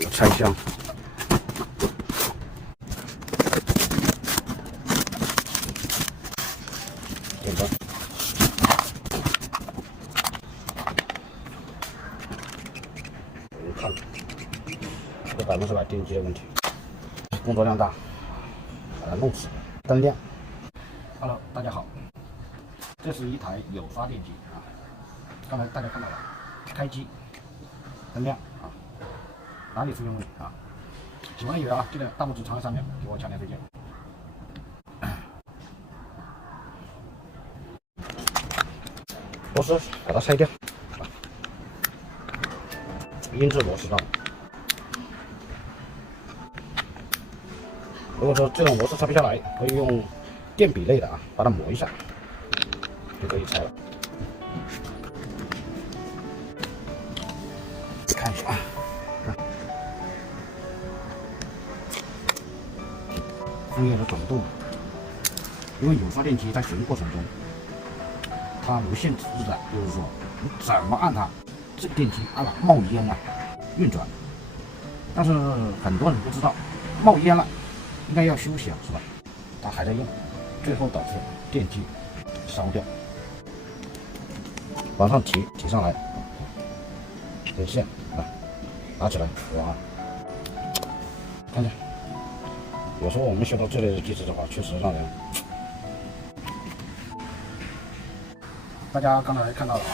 我拆箱。简单。我看这个100%电机的问题，工作量大，把它弄死了。灯亮。Hello， 大家好，这是一台有刷电机啊。刚才大家看到了，开机，灯亮啊，哪里出现问题啊？喜欢的友啊，记得大拇指长按3秒，给我强烈推荐。螺丝把它拆掉，音质螺丝刀。如果说这种螺丝拆不下来，可以用电笔类的啊，把它磨一下，就可以拆了。看一下啊，枫叶的转动，因为有刷电机在使用过程中，它无限制的，就是说你怎么按它，这个电机按了冒烟啊，运转。但是很多人不知道，冒烟了应该要休息啊，是吧？它还在用，最后导致电机烧掉。往上提上来，连线啊，拿起来哇，看见？有时候我们学到这类的机制的话，确实让人。大家刚才看到了啊，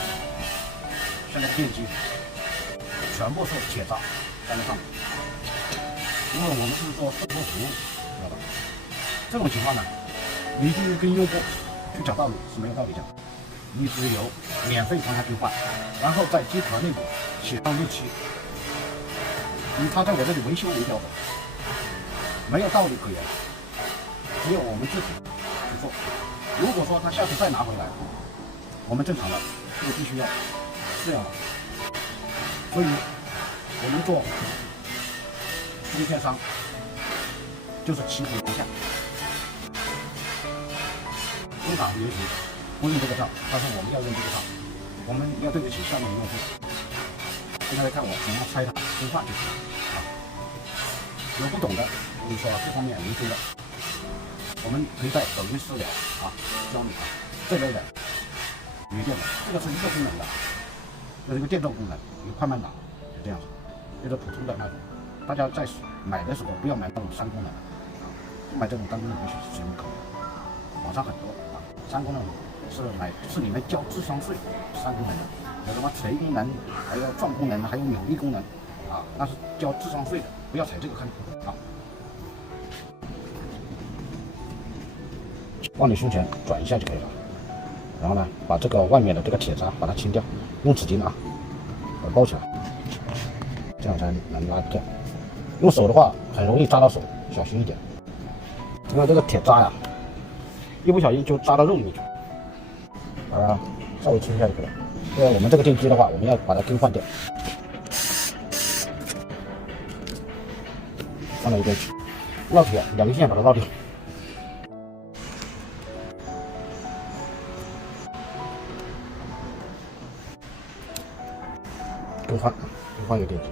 现在电机全部是铁渣在那上面，因为我们是做售后服务，知道吧？这种情况呢，你去跟用户去讲道理是没有道理讲，你只有免费帮他更换，然后在机壳内部写上日期，以他在我这里维修为标准，没有道理可言，只有我们自己去做。如果说他下次再拿回来，我们正常的就必须要这样了。所以我们做中间商就是骑虎难下。工厂也许不用这个账，但是我们要用这个账，我们要对得起下面的用户。现在看我怎么拆它更换就行了啊。有不懂的，或者说这方面没追的，我们可以在抖音私聊啊教你啊这类的。鱼电的，这个是一个功能的，这是一个电动功能，一个快慢档，就这样子，就是普通的那种。大家在买的时候不要买那种3功能的，买这种单功能去使用可以。网上很多啊，3功能是你们交智商税3功能的，有什么锤功能，还有转功能，还有扭力功能啊，那是交智商税的，不要踩这个坑啊。往你胸前转一下就可以了。然后呢，把这个外面的这个铁渣把它清掉，用纸巾啊，把它包起来，这样才能拉掉。用手的话很容易扎到手，小心一点。因为这个铁渣呀，一不小心就扎到肉里面去，把它稍微清一下就可以了。因为我们这个电机的话，我们要把它更换掉，放到一边去。烙铁2根线把它烙掉。更换一个电机，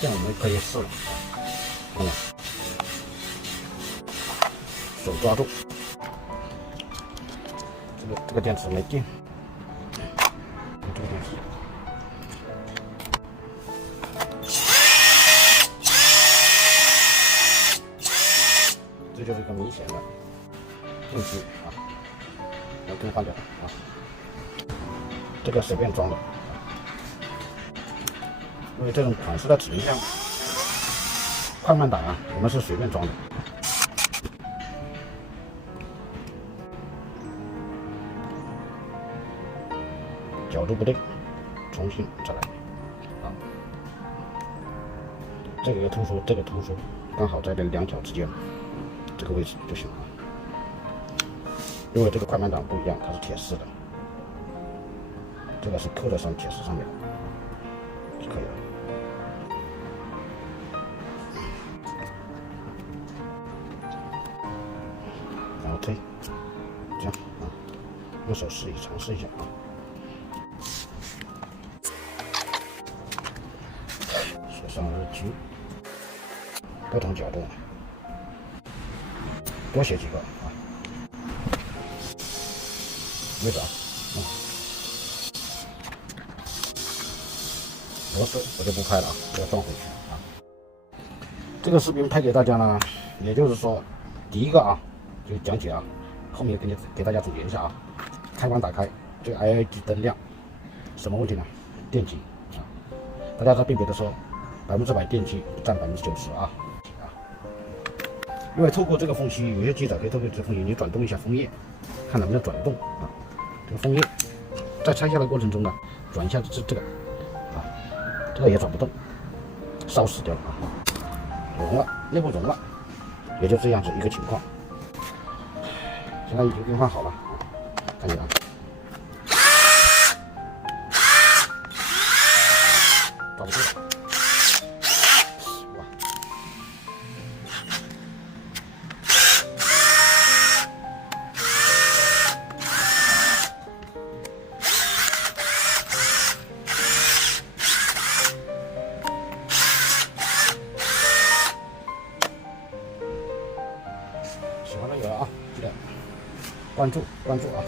这样我们可以试了。手抓住，这个电池没电，用这个电池。这就是一个明显的电机啊，要更换掉啊。这个随便装的，因为这种款式的指令箱、快慢档啊，我们是随便装的。角度不对，重新再来啊。这个突出，这个突出，刚好在这2角之间，这个位置就行了。因为这个快慢档不一样，它是铁丝的，这个是扣在铁丝上面就可以了。然后推，这样啊，用手尝试一下啊。手上日记，不同角度，多写几个啊。位置啊，螺丝我就不拍了啊，要装回去啊。这个视频拍给大家呢，也就是说，第一个啊，就讲解啊，后面给大家总结一下啊。开关打开，这个 LED 灯亮，什么问题呢？电机啊，大家在辨别的时候，100%电机占90%啊。因为透过这个缝隙，有些机仔可以透过这个缝隙，你转动一下枫叶，看能不能转动啊。这个枫叶在拆下的过程中呢，转一下这个啊，这个也转不动，烧死掉了啊，熔了，内部熔了，也就这样子一个情况。现在已经更换好了，看一下啊，抓不住了，哇！喜欢的有啊，记得关注啊。